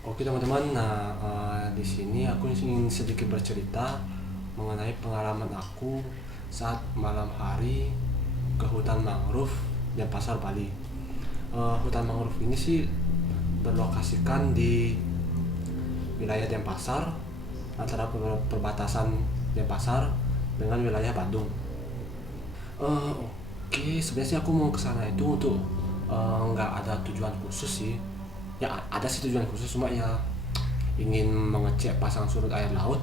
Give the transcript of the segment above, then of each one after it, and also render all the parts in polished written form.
Oke teman-teman, di sini aku ingin sedikit bercerita mengenai pengalaman aku saat malam hari ke hutan mangrove Denpasar, Bali. Hutan mangrove ini sih berlokasikan di wilayah Denpasar, antara perbatasan Denpasar dengan wilayah Bandung. Oke, sebenarnya sih aku mau ke sana itu untuk nggak ada tujuan khusus sih. Ya ada sih tujuan khusus, cuma ya ingin mengecek pasang surut air laut.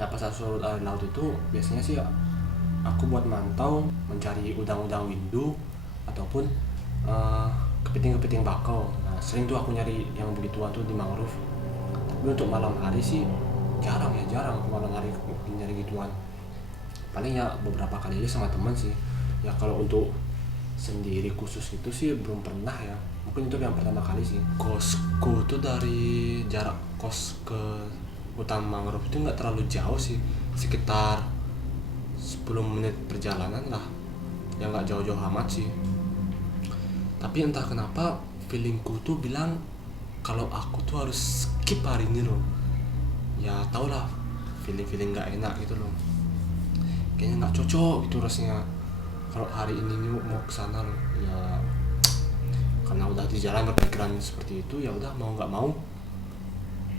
Nah, pasang surut air laut itu biasanya sih aku buat mantau mencari udang-udang windu ataupun eh, kepiting-kepiting bakau. Nah, sering tuh aku nyari yang begituan tuh di mangrove. Tapi untuk malam hari sih jarang aku malam hari nyari gituan. Paling ya beberapa kali aja sama teman sih. Ya kalau untuk sendiri khusus itu sih belum pernah ya, mungkin itu yang pertama kali sih. Kosku tuh dari jarak kos ke hutan mangrove itu nggak terlalu jauh sih, sekitar 10 menit perjalanan lah, ya nggak jauh-jauh amat sih. Tapi entah kenapa feelingku tuh bilang kalau aku tuh harus skip hari ini loh. Ya tau lah, feeling-feeling nggak enak gitu loh, kayaknya nggak cocok gitu rasanya kalau hari ini nih mau ke sana loh ya. Karena udah di jalan berpikiran seperti itu, ya udah mau nggak mau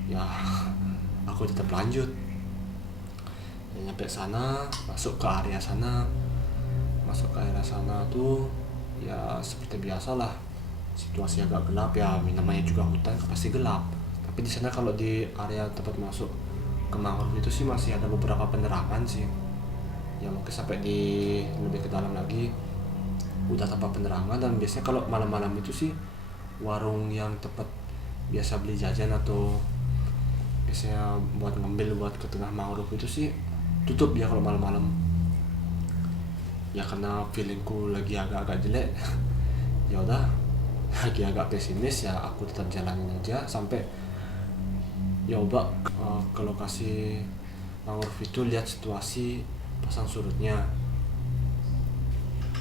ya aku tetap lanjut. Ya, nyampe sana, masuk ke area sana, tuh ya seperti biasa lah, situasi agak gelap ya, namanya juga hutan pasti gelap. Tapi di sana kalau di area tempat masuk ke mangrove itu sih masih ada beberapa penerangan sih. Ya mungkin sampai di lebih ke dalam lagi udah tanpa penerangan. Dan biasanya kalau malam-malam itu sih warung yang tempat biasa beli jajan atau biasanya buat ngambil buat ke tengah mangrove itu sih tutup ya kalau malam-malam. Ya karena feelingku lagi agak-agak jelek ya udah, lagi agak pesimis ya aku tetap jalanin aja sampai nyoba ke lokasi mangrove itu, lihat situasi pasang surutnya.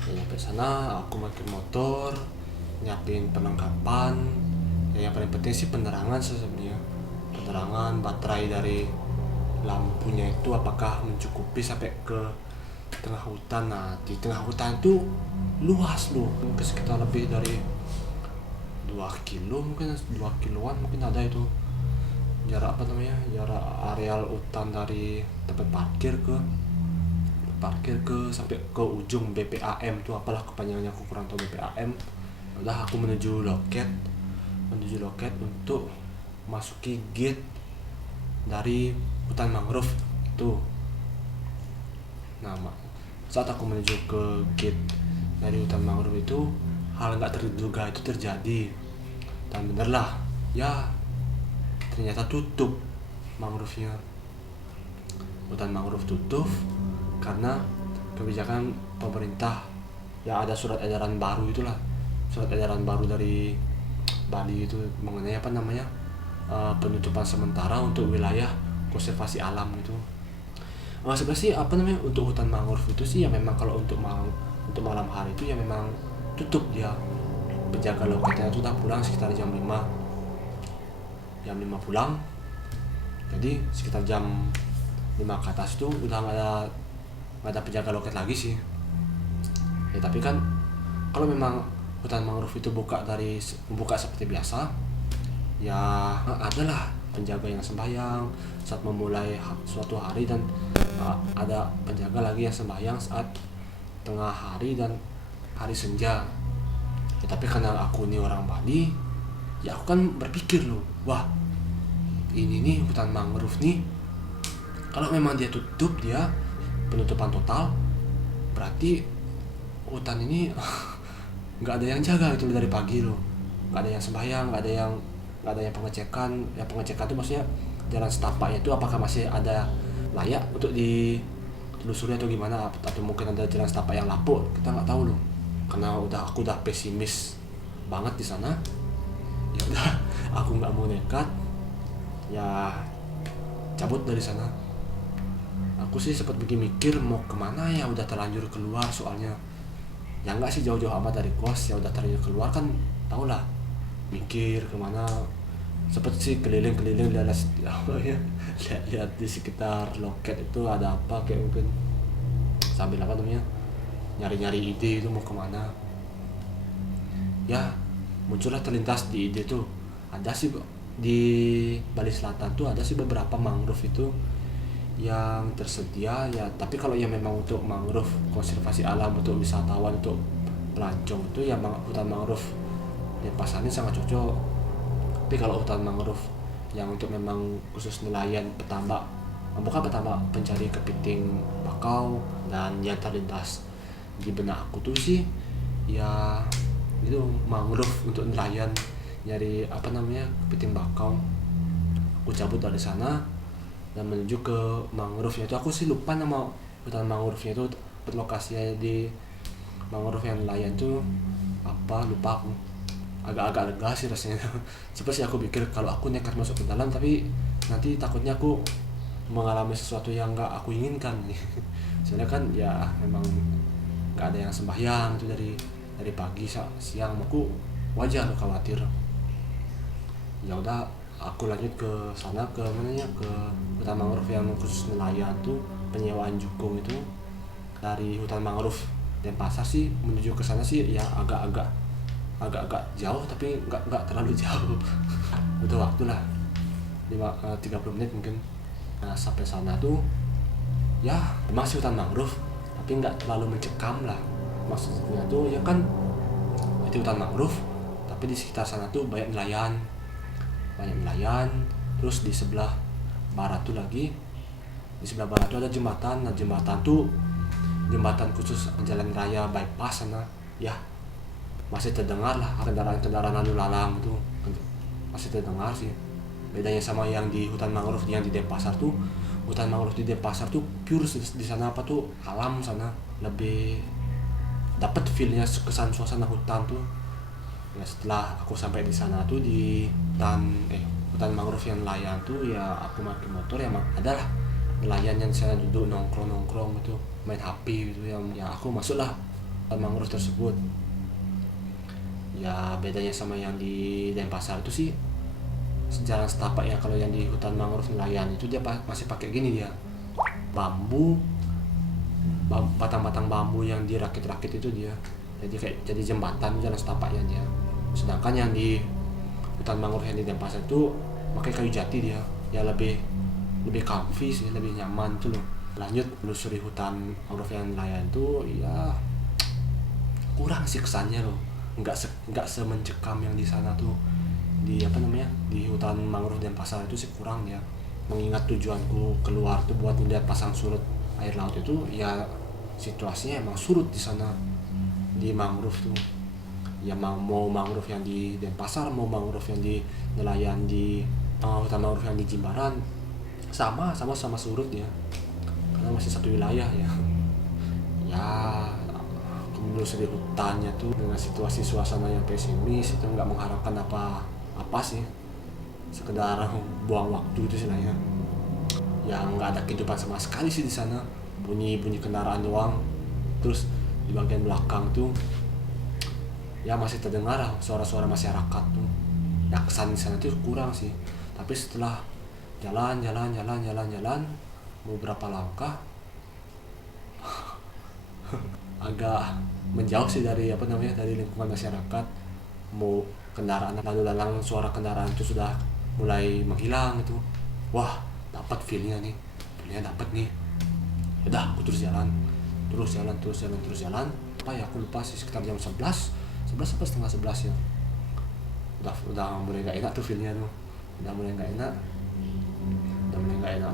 Ya, nyampe sana aku pakai motor, nyiapin perlengkapan. Ya, yang paling penting sih penerangan sih sebenarnya. Penerangan baterai dari lampunya itu apakah mencukupi sampai ke tengah hutan. Nah, di tengah hutan itu luas loh, mungkin sekitar lebih dari 2 kilo, mungkin 2 kiloan mungkin ada itu jarak jarak areal hutan dari tempat parkir ke sampai ke ujung BPAM itu apalah kepanjangannya, aku kurang tahu BPAM. Udah aku menuju loket untuk masuki gate dari hutan mangrove itu. Nah, saat aku menuju ke gate dari hutan mangrove itu, hal nggak terduga itu terjadi. Dan benerlah, ya ternyata tutup mangrovenya. Hutan mangrove tutup karena kebijakan pemerintah. Ya ada surat edaran baru dari Bali itu mengenai penutupan sementara untuk wilayah konservasi alam gitu. Sebenarnya sih untuk hutan mangrove itu sih ya memang kalau untuk malam hari itu ya memang tutup dia. Penjaga loketnya itu udah pulang sekitar jam 5 pulang. Jadi sekitar jam 5 ke atas itu udah nggak ada penjaga loket lagi sih. Ya tapi kan kalau memang hutan mangrove itu buka seperti biasa, ya adalah penjaga yang sembahyang saat memulai suatu hari, dan ada penjaga lagi yang sembahyang saat tengah hari dan hari senja. Ya, tapi karena aku ini orang Bali, ya aku kan berpikir loh, wah ini nih hutan mangrove nih, kalau memang dia tutup, dia penutupan total, berarti hutan ini nggak ada yang jaga gitu dari pagi loh, nggak ada yang sembahyang, nggak ada yang pengecekan. Ya pengecekan itu maksudnya jalan setapaknya itu apakah masih ada layak untuk ditelusuri atau gimana, atau mungkin ada jalan setapak yang lapuk, kita nggak tahu loh. Karena aku udah pesimis banget di sana, ya udah aku nggak mau nekat, ya cabut dari sana. Aku sih sempat bikin mikir mau kemana ya, udah terlanjur keluar soalnya. Ya nggak sih jauh-jauh amat dari kos, ya udah terlanjur keluar kan, tau lah mikir kemana Sempet sih keliling-keliling lihat apa ya, lihat di sekitar loket itu ada apa, kayak mungkin sambil apa namanya, nyari-nyari ide itu mau kemana. Ya muncullah terlintas di ide tuh, ada sih di Bali Selatan tuh ada sih beberapa mangrove itu yang tersedia ya, tapi kalau yang memang untuk mangrove konservasi alam untuk wisatawan, untuk pelancong itu ya hutan mangrove Denpasar ini sangat cocok. Tapi kalau hutan mangrove yang untuk memang khusus nelayan petambak, bukan petambak, pencari kepiting bakau, dan yang terlintas di benak aku tuh sih ya itu mangrove untuk nelayan nyari apa namanya kepiting bakau. Aku cabut dari sana dan menuju ke mangrove-nya itu, aku sih lupa nama hutan mangrove-nya itu, lokasinya di mangrove yang nelayan tuh apa, lupa aku. Agak-agak lega sih rasanya. Seperti aku pikir kalau aku nekat masuk ke dalam, tapi nanti takutnya aku mengalami sesuatu yang nggak aku inginkan nih. Soalnya kan ya memang nggak ada yang sembahyang itu dari pagi siang, aku wajar khawatir. Ya udah, aku lanjut ke sana, ke mananya, ke hutan mangrove yang khusus nelayan tuh, penyewaan jukung itu. Dari hutan mangrove Denpasar sih menuju ke sana sih ya agak-agak jauh, tapi nggak terlalu jauh. Butuh waktu lah 30 menit mungkin. Nah sampai sana tuh ya masih hutan mangrove tapi nggak terlalu mencekam lah. Maksudnya tuh ya kan itu hutan mangrove, tapi di sekitar sana tuh banyak nelayan. Terus di sebelah barat tuh lagi, di sebelah barat tuh ada jembatan. Nah jembatan khusus jalan raya bypass sana ya, masih terdengar lah kendaraan-kendaraan lalu lalang itu, masih terdengar sih. Bedanya sama yang di hutan mangrove yang di Denpasar tuh, hutan mangrove di Denpasar tuh pure di sana apa tuh alam sana, lebih dapat feelnya, kesan suasana hutan tuh. Ya setelah aku sampai di sana tuh di hutan mangrove yang nelayan tuh ya, aku pakai motor ya, ada lah nelayan yang saya duduk nongkrong itu main HP gitu, yang ya aku masuklah hutan mangrove tersebut. Ya bedanya sama yang di Denpasar itu sih jalan setapak ya. Kalau yang di hutan mangrove nelayan itu dia masih pakai gini, dia bambu, batang-batang bambu yang dirakit-rakit itu dia, jadi kayak jadi jembatan jalan setapaknya dia. Sedangkan yang di hutan mangrove yang di Denpasar itu pakai kayu jati dia, ya lebih comfy sih, lebih nyaman tuh loh. Lanjut menelusuri hutan mangrove yang nelayan tuh ya kurang sih kesannya loh, nggak semencekam yang di sana tuh, di apa namanya, di hutan mangrove Denpasar itu sih kurang ya. Mengingat tujuanku keluar tuh buat melihat pasang surut air laut itu, ya situasinya emang surut di sana di mangrove tuh. Ya mau mangrove yang di Denpasar, mau mangrove yang di nelayan di hutan mangrove yang di Jimbaran, sama surut ya, karena masih satu wilayah ya. Ya menelusuri hutannya tuh dengan situasi suasana yang pesimis itu nggak mengharapkan apa sih, sekedar buang waktu itu istilahnya. Yang nggak ada kehidupan sama sekali sih di sana, bunyi kendaraan doang. Terus di bagian belakang tuh ya masih terdengar suara-suara masyarakat tuh. Ya kesan di sana tuh kurang sih. Tapi setelah jalan beberapa langkah agak menjauh sih dari apa namanya, dari lingkungan masyarakat. Mau kendaraan lalu lalang, suara kendaraan itu sudah mulai menghilang gitu. Wah dapat feelnya dapat nih. Udah aku terus jalan apa ya, aku lupa sih, sekitar jam 11 apa setengah 11 ya. Udah mulai gak enak tuh feelnya tuh, udah mulai gak enak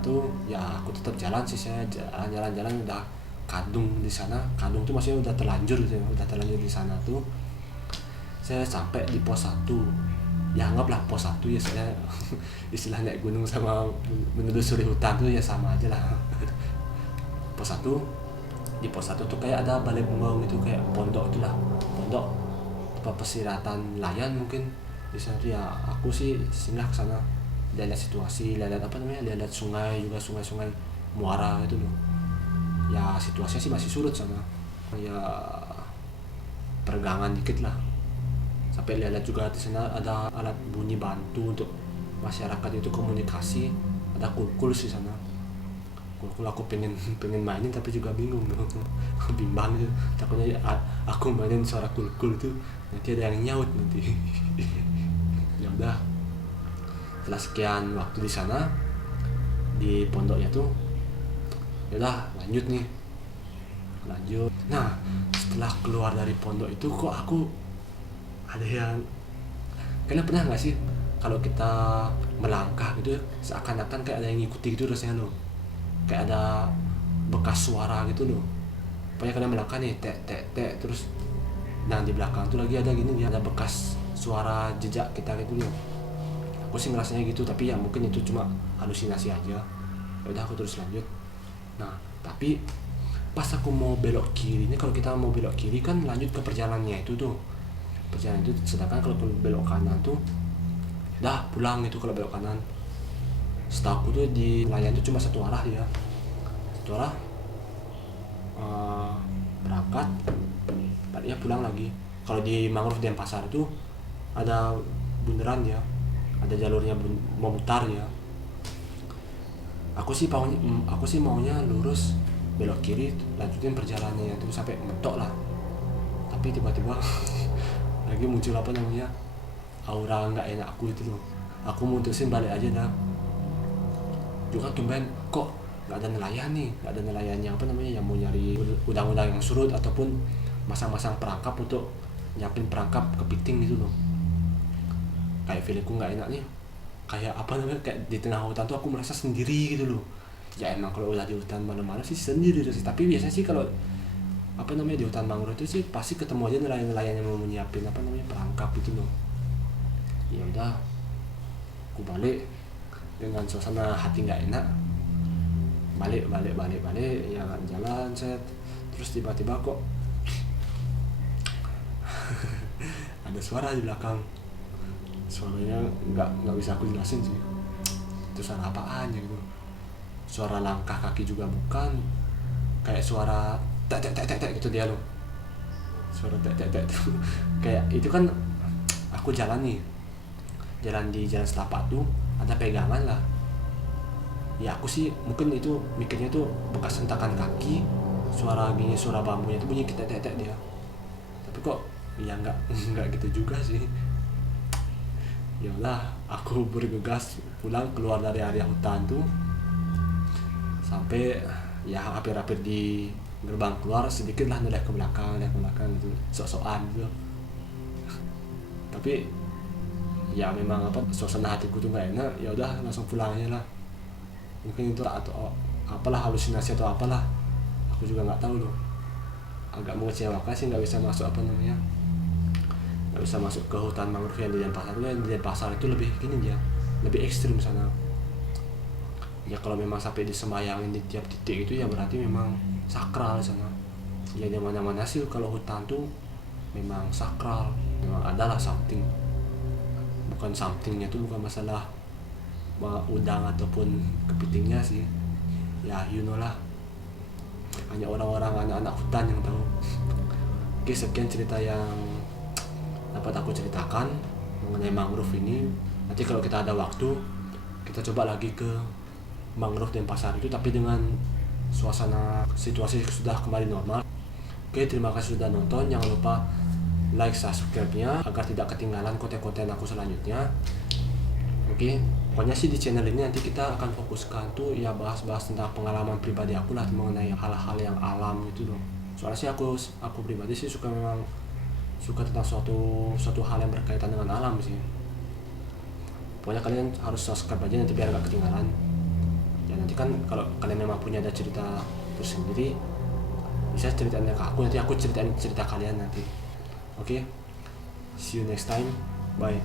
tuh. Ya aku tetap jalan sih, saya jalan udah kadung di sana. Kadung tuh maksudnya udah terlanjur gitu ya, udah terlanjur di sana tuh. Saya sampai di pos 1, ya anggaplah pos 1 ya, saya istilah naik gunung sama menelusuri hutan tuh ya sama aja lah. Pos 1, di pos 1 tuh kayak ada balai bengong itu, kayak pondok itulah, pondok tempat pesiratan nelayan mungkin di sana tuh. Ya aku sih singgah ke sana, lihat situasi, lihat apa namanya, lihat sungai juga, sungai muara itu loh. Ya situasinya sih masih surut sana, ya peregangan dikit lah. Sampai lihat juga di sana ada alat bunyi bantu untuk masyarakat itu komunikasi, ada kulkul di sana. Kulkul aku pengen pengen mainin tapi juga bingung dong. Bimbang gitu, takutnya aku mainin suara kulkul itu nanti ada yang nyaut nanti. Ya udah, setelah sekian waktu di sana di pondoknya tuh, ya udah lanjut nih, lanjut. Nah setelah keluar dari pondok itu kok aku ada yang, kalian pernah nggak sih kalau kita melangkah gitu seakan-akan kayak ada yang ngikuti gitu rasanya loh, kayak ada bekas suara gitu loh. Pokoknya kalian melangkah nih tek tek tek terus, nah di belakang tuh lagi ada gini dia, ada bekas suara jejak kita gitu loh. Aku sih ngerasanya gitu, tapi ya mungkin itu cuma halusinasi aja. Ya udah aku terus lanjut. Nah tapi pas aku mau belok kiri ini, kalau kita mau belok kiri kan lanjut ke perjalanannya itu tuh, perjalanan itu. Sedangkan kalau belok kanan tuh dah pulang itu. Kalau belok kanan setahu aku tuh di layang itu cuma satu arah ya, satu arah, berangkat ya pulang lagi. Kalau di mangrove Denpasar itu ada bundaran ya, ada jalurnya memutar ya. Aku sih maunya lurus belok kiri lanjutin perjalanannya itu sampai mentok lah. Tapi tiba-tiba lagi muncul apa namanya, aura nggak enak aku itu loh. Aku mutusin balik aja dah. Juga tumben kok nggak ada nelayan nih, nggak ada nelayan yang apa namanya yang mau nyari udang-udang yang surut ataupun masang-masang perangkap untuk nyiapin perangkap kepiting gitu loh. Kayak feelingku nggak enak nih, kayak apa namanya, kayak di tengah hutan tuh aku merasa sendiri gitu loh. Ya emang kalau udah di hutan mana-mana sih sendiri sih, tapi biasanya sih kalau apa namanya di hutan mangrove itu sih pasti ketemu aja nelayan-nelayan yang mau menyiapin apa namanya perangkap gitu loh. Ya udah, aku balik dengan suasana hati nggak enak. Balik ya kan, jalan set, terus tiba-tiba kok ada suara di belakang. Suaranya nggak bisa aku jelasin sih itu suara apaan ya gitu. Suara langkah kaki juga bukan, kayak suara tek tek tek tek tek gitu dia loh. Suara tek tek tek tuh kayak itu kan aku jalan nih, jalan di jalan setapak tuh ada pegangan lah. Ya aku sih mungkin itu mikirnya tuh bekas hentakan kaki, suara gini, suara bambunya itu bunyi tek tek tek dia. Tapi kok ya nggak gitu juga sih. Ya udah, aku bergegas pulang keluar dari area hutan tuh, sampai ya hampir-hampir di gerbang keluar sedikit lah noleh ke belakang gitu, sok-sokan gitu. Tapi ya memang apa, suasana hatiku tuh nggak enak. Ya udah langsung pulang aja lah. Mungkin itu atau apalah, halusinasi atau apalah, aku juga nggak tahu loh. Agak mengecewakan sih nggak bisa masuk apa namanya, nggak bisa masuk ke hutan mangrove yang di Denpasar. Di Denpasar itu lebih gini dia, lebih ekstrim sana. Ya kalau memang sampai disembayangin di tiap titik itu ya berarti memang sakral sana. Ya di mana-mana sih kalau hutan tuh memang sakral, memang adalah something. Bukan somethingnya tuh bukan masalah udang ataupun kepitingnya sih, ya you know lah, hanya orang-orang anak-anak hutan yang tahu. Oke, sekian cerita yang dapat aku ceritakan mengenai mangrove ini. Nanti kalau kita ada waktu kita coba lagi ke mangrove Denpasar itu, tapi dengan suasana situasi sudah kembali normal. Oke, terima kasih sudah nonton. Jangan lupa like, subscribe-nya agar tidak ketinggalan konten-konten aku selanjutnya. Oke, pokoknya sih di channel ini nanti kita akan fokuskan tuh ya bahas-bahas tentang pengalaman pribadi aku lah mengenai hal-hal yang alam gitu loh. Soalnya sih aku pribadi sih memang suka tentang suatu hal yang berkaitan dengan alam sih. Pokoknya kalian harus subscribe aja nanti biar gak ketinggalan. Ya nanti kan kalau kalian memang punya ada cerita tersendiri, bisa ceritain ke aku, nanti aku ceritain cerita kalian nanti. Oke, see you next time, bye.